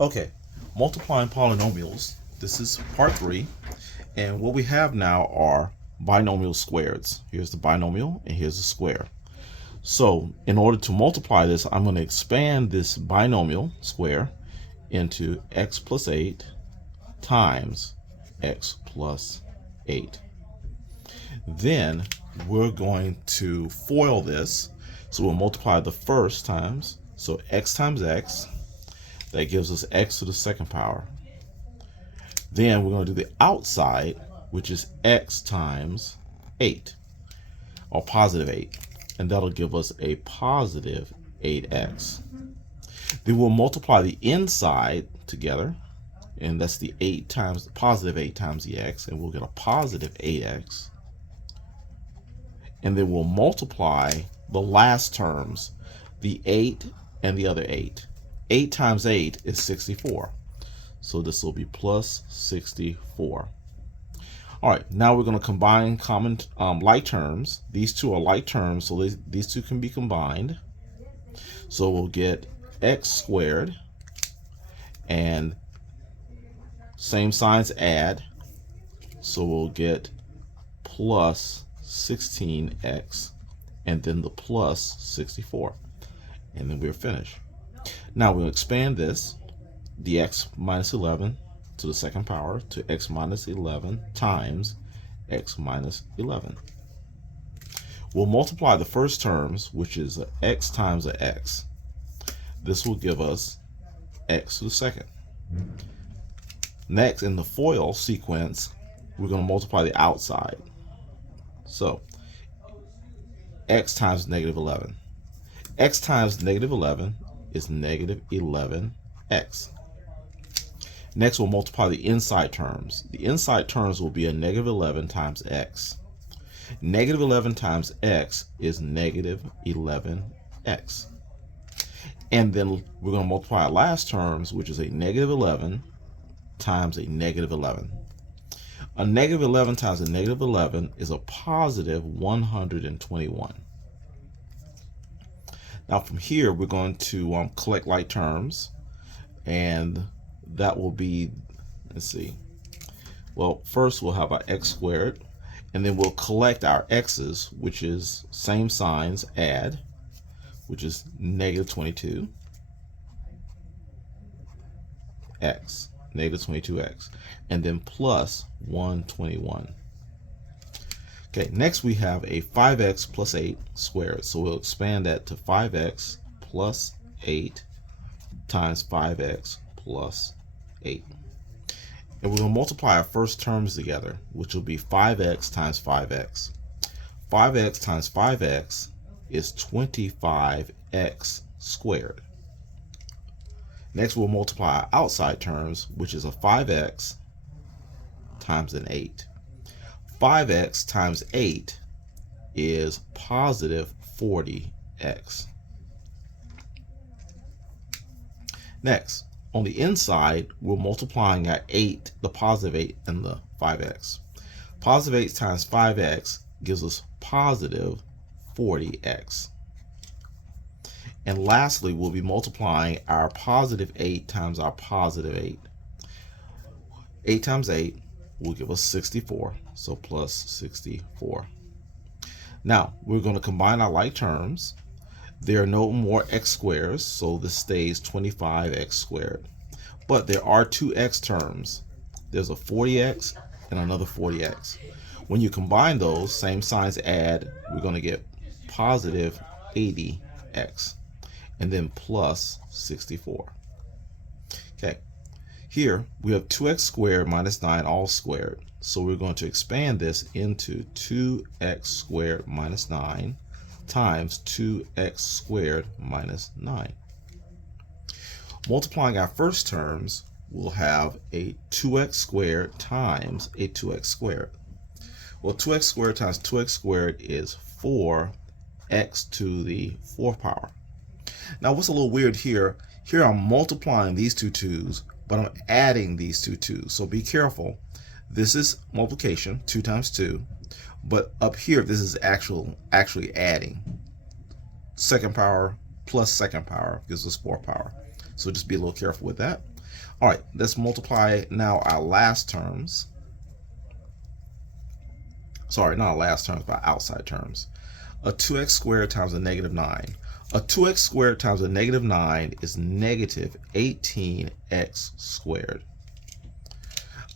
Okay, multiplying polynomials. This is part 3, and what we have now are binomial squareds. Here's the binomial and here's the square. So in order to multiply this, I'm going to expand this binomial square into x plus 8 times x plus 8. Then we're going to FOIL this. So we'll multiply the first times. So x times x, that gives us x to the second power. Then we're going to do the outside, which is x times 8, or positive 8. And that'll give us a positive 8x. Then we'll multiply the inside together, and that's the 8 times, positive 8 times the x, and we'll get a positive 8x. And then we'll multiply the last terms, the 8 and the other 8. 8 times 8 is 64. So this will be plus 64. All right, now we're going to combine common like terms. These two are like terms, so these two can be combined. So we'll get x squared, and same signs add. So we'll get plus 16x, and then the plus 64. And then we're finished. Now we'll expand this, the x minus 11 to the second power, to x minus 11 times x minus 11. We'll multiply the first terms, which is x times a x. This will give us x to the second. Next, in the FOIL sequence, we're going to multiply the outside. So x times negative 11. X times negative 11 is negative 11x. Next, we'll multiply the inside terms. The inside terms will be a negative 11 times x. Negative 11 times x is negative 11x. And then we're going to multiply our last terms, which is a negative 11 times a negative 11. A negative 11 times a negative 11 is a positive 121. Now from here, we're going to collect like terms, and that will be, let's see, well, first we'll have our x squared, and then we'll collect our x's, which is same signs, add, which is negative 22x, negative 22x, and then plus 121. Okay, next we have a 5x plus 8 squared. So we'll expand that to 5x plus 8 times 5x plus 8. And we're going to multiply our first terms together, which will be 5x times 5x. 5x times 5x is 25x squared. Next, we'll multiply our outside terms, which is a 5x times an 8. 5x times 8 is positive 40x. Next, on the inside, we're multiplying our 8, the positive 8, and the 5x. Positive 8 times 5x gives us positive 40x. And lastly, we'll be multiplying our positive 8 times our positive 8. 8 times 8 will give us 64, so plus 64. Now, we're going to combine our like terms. There are no more x squares, so this stays 25x squared. But there are two x terms. There's a 40x and another 40x. When you combine those, same signs add, we're going to get positive 80x, and then plus 64. Okay. Here we have 2x squared minus 9 all squared. So we're going to expand this into 2x squared minus 9 times 2x squared minus 9. Multiplying our first terms, we'll have a 2x squared times a 2x squared. Well, 2x squared times 2x squared is 4x to the 4th power. Now what's a little weird here, I'm multiplying these two 2's, but I'm adding these two 2's. So be careful. This is multiplication, 2 times 2. But up here, this is actually adding. Second power plus second power gives us 4th power. So just be a little careful with that. All right, let's multiply now our last terms. Sorry, not our last terms, but outside terms. A 2x squared times a negative 9. A 2x squared times a negative 9 is negative 18x squared.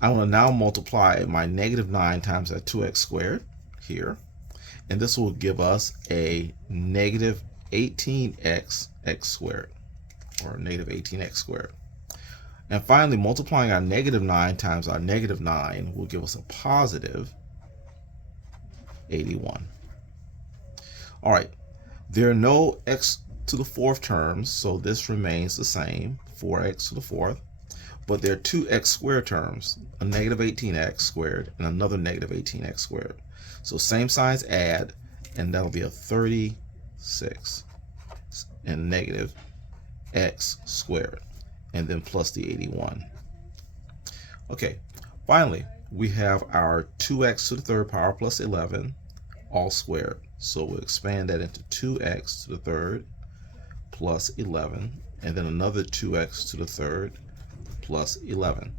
I want to now multiply my negative 9 times that 2x squared here. And this will give us a negative 18x squared, or negative 18x squared. And finally, multiplying our negative 9 times our negative 9 will give us a positive 81. All right, there are no x to the fourth terms, so this remains the same, 4x to the fourth. But there are two x squared terms, a negative 18x squared and another negative 18x squared. So same signs add, and that'll be a 36 and negative x squared, and then plus the 81. Okay, finally, we have our 2x to the third power plus 11 all squared. So we'll expand that into 2x to the third plus 11, and then another 2x to the third plus 11.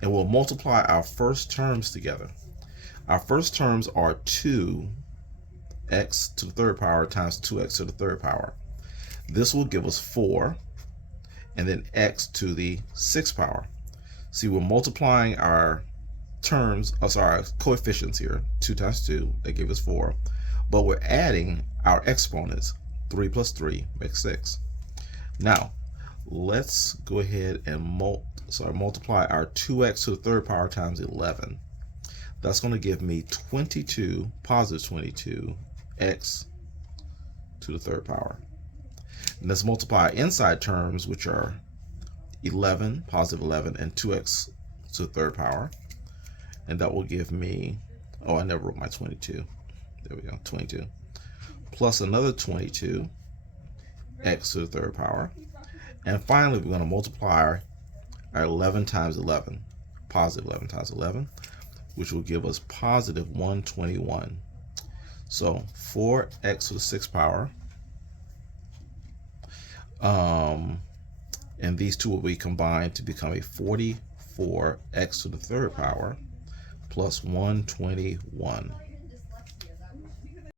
And we'll multiply our first terms together. Our first terms are 2x to the third power times 2x to the third power. This will give us 4, and then x to the sixth power. See, we're multiplying our terms, our coefficients here, 2 times 2, that gave us 4. But we're adding our exponents. 3 plus 3 makes 6. Now, let's go ahead and multiply our 2x to the third power times 11. That's going to give me 22, positive 22, x to the third power. And let's multiply inside terms, which are 11, positive 11, and 2x to the third power. And that will give me, oh, I never wrote my 22. There we go, 22. Plus another 22, x to the third power. And finally, we're going to multiply our 11 times 11, positive 11 times 11, which will give us positive 121. So 4x to the sixth power. And these two will be combined to become a 44x to the third power plus 121.